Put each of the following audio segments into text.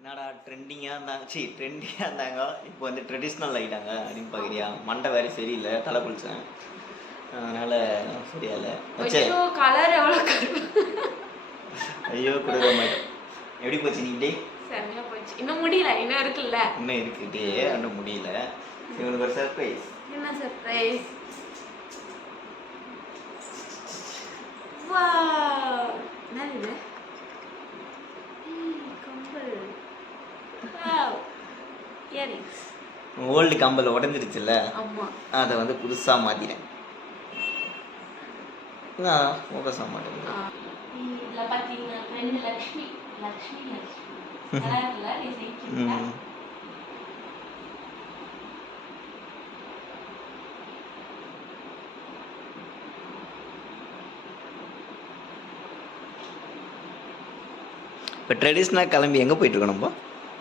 என்னடா ட்ரெண்டிங்காக இருந்தாங்க, இப்போ வந்து ட்ரெடிஷ்னல் ஆகிட்டாங்க அப்படின்னு பார்க்குறியா? மண்டை வேறு சரியில்லை, தலை குளிச்சேன், அதனால் சரியா இல்லை. கலர் எவ்வளோ ஐயோ கொடுக்க மாட்டேன். எப்படி போச்சு நீ டே? சரியா போச்சு. இன்னும் முடியல, இன்னும் இருக்குல்ல. இன்னும் இருக்குட்டே, இன்னும் முடியல. இவனுக்கு ஒரு சர்ப்ரைஸ். என்ன சர்ப்ரைஸ்? வாவ், என்னது இது? கம்பல். Wow, earrings. ஓல்டு கம்பல் உடஞ்சிருச்சுல்ல, ஆமாம், அதை வந்து புதுசாக மாற்றிட்டேன். நான் ஃபோக்கஸ் ஆக மாட்டேன். இதில் பார்த்தீங்கன்னா ஃப்ரெண்டு லக்ஷ்மி லக்ஷ்மி லக்ஷ்மி நல்லா இருக்குல்ல டிசைன்? இப்போ ட்ரெடிஷ்னலாக கிளம்பி எங்கே போயிட்டுருக்கோம் நம்ம?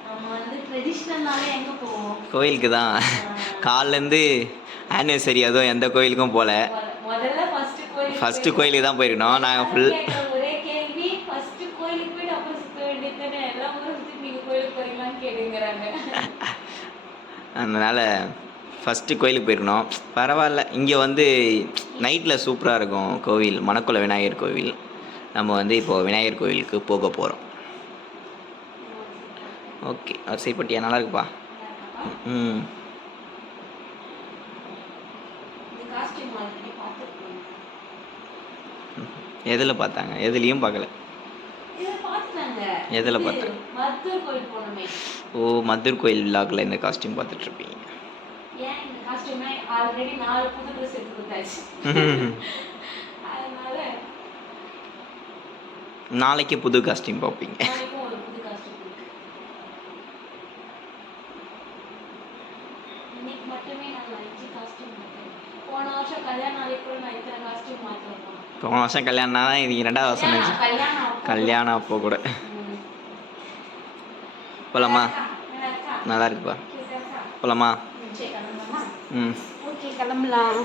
நம்ம வந்து ட்ரெடிஷ்னல்னாலே எங்கே போவோம்? கோயிலுக்கு தான். காலிலேருந்து ஆனிவர்சரி அதுவும் எந்த கோயிலுக்கும் போகல. முதல்ல ஃபஸ்ட்டு கோயிலுக்கு தான் போயிருக்கணும். நாங்கள் ஃபுல் ஒரே கேள்வி, ஃபஸ்ட்டு கோயிலுக்கு போயிட்டு அப்புறம் சுற்ற வேண்டியதானே, எல்லாம் ஊரை சுற்றி நீங்கள் கோயிலுக்கு போகிறீங்களான்னு கேட்டுங்கிறாங்க. அதனால் ஃபஸ்ட்டு கோயிலுக்கு போயிருக்கணும். பரவாயில்ல, இங்கே வந்து நைட்டில் சூப்பராக இருக்கும் கோவில், மணக்குள விநாயகர் கோவில். நம்ம வந்து இப்போது விநாயகர் கோவிலுக்கு போக போகிறோம். ஓகே, வரிசைப்பட்டியா? நல்லா இருக்குப்பா. ம், எதில் பார்த்தாங்க? எதுலேயும் பார்க்கல. எதில் பார்த்தாங்க? ஓ, மதுர் கோயில் விழாக்கில் இந்த காஸ்டியூம் பார்த்துட்ருப்பீங்க. நாளைக்கு புது காஸ்டியூம் பார்ப்பீங்க. போன வருஷம் கல்யாணம் தான், இது 2வது வருஷம் நினச்சி கல்யாணம் அப்போ கூட. போலாமா? நல்லா இருக்குப்பா, போலாமா? ம், ஓகே, கிளம்பலாம்.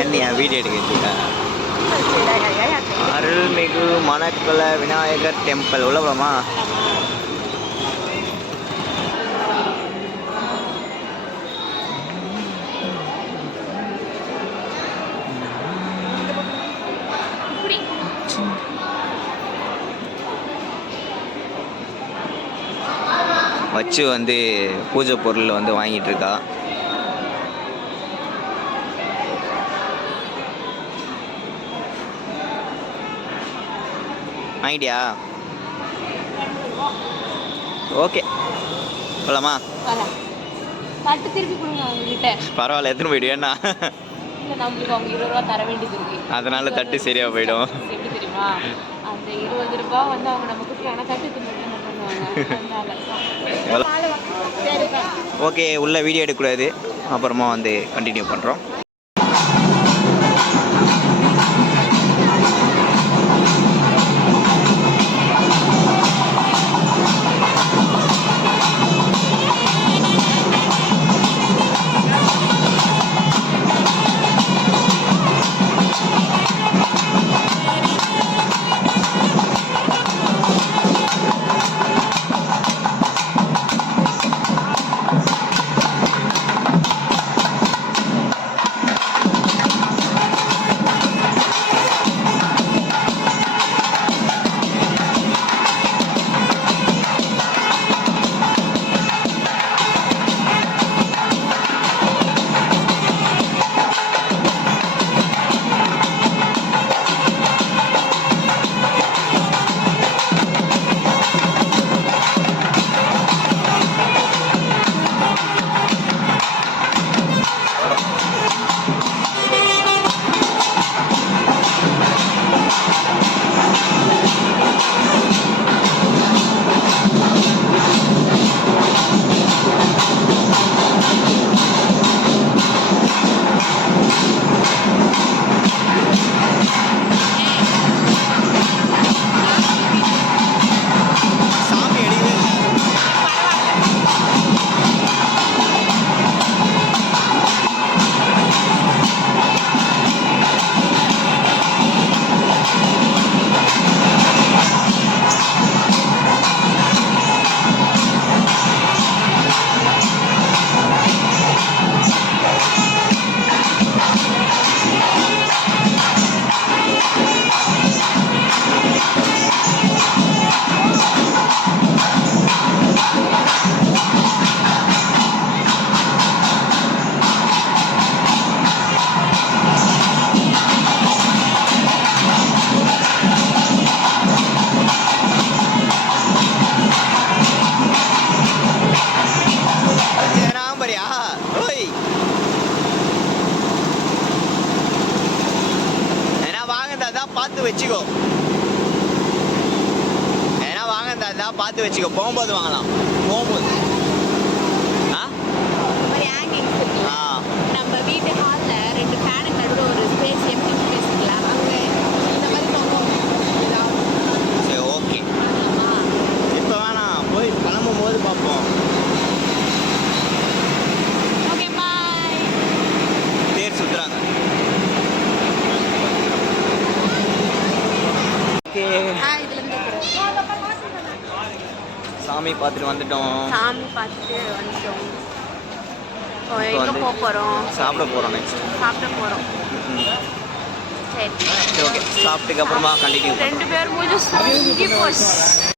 என்னையா வீடியோ எடுக்கிறதுக்கா? அருள்மிகு மணக்குள விநாயகர் டெம்பிள் உள்ள போலாமா? வச்சு வந்து பூஜை பொருள் வந்து வாங்கிட்டு இருக்கா. வாங்கிட்டியா? ஓகே, போலாமா? தட்டு திருப்பி கொடுங்க அவங்ககிட்ட. பரவாயில்ல, எத்தனை போயிடுவேண்ணா? இல்லை, நம்மளுக்கு அவங்க 20 ரூபா தர வேண்டியது இருக்கு, அதனால தட்டு சரியாக போயிடும். எப்படி தெரியுமா? அந்த 20 ரூபா வந்து அவங்க நமக்கு ஆனால் தட்டு திருப்பி ஓகே, உள்ள வீடியோ எடுக்கக்கூடாது, அப்புறமா வந்து கண்டினியூ பண்ணுறோம். போகும்போது வாங்கலாம். போகும்போது ஆ ஒரு ஹேங்கிங்ஸ் இருக்குல்ல, ஆ நம்ம வீட்டு ஹாலில் 2 ஃபேனுக்கு நடுவில் ஒரு ஸ்பேஸ் எம்டி ஸ்பேஸ் இருக்குல்ல, அங்கே இந்த மாதிரி தொங்கும். சரி ஓகே. இப்போ வேணாம், போய் கிளம்பும் போது பார்ப்போம். Okay bye. தேர் சுற்றுறாங்க. ஓகே, இதுலேருந்து சாமி பார்த்துட்டு வந்துட்டோம். சாமி பார்த்துட்டு வந்துட்டோம். இப்போ இப்போ எங்கே வந்து போக போகிறோம்? சாப்பிட போகிறோம் நெக்ஸ்ட். சாப்பிட போகிறோம். சரி ஓகே, சாப்பிட்டுக்கு அப்புறமா கண்டினியூ. 2 பேர் மூஞ்சும் சுருங்கி போச்சு.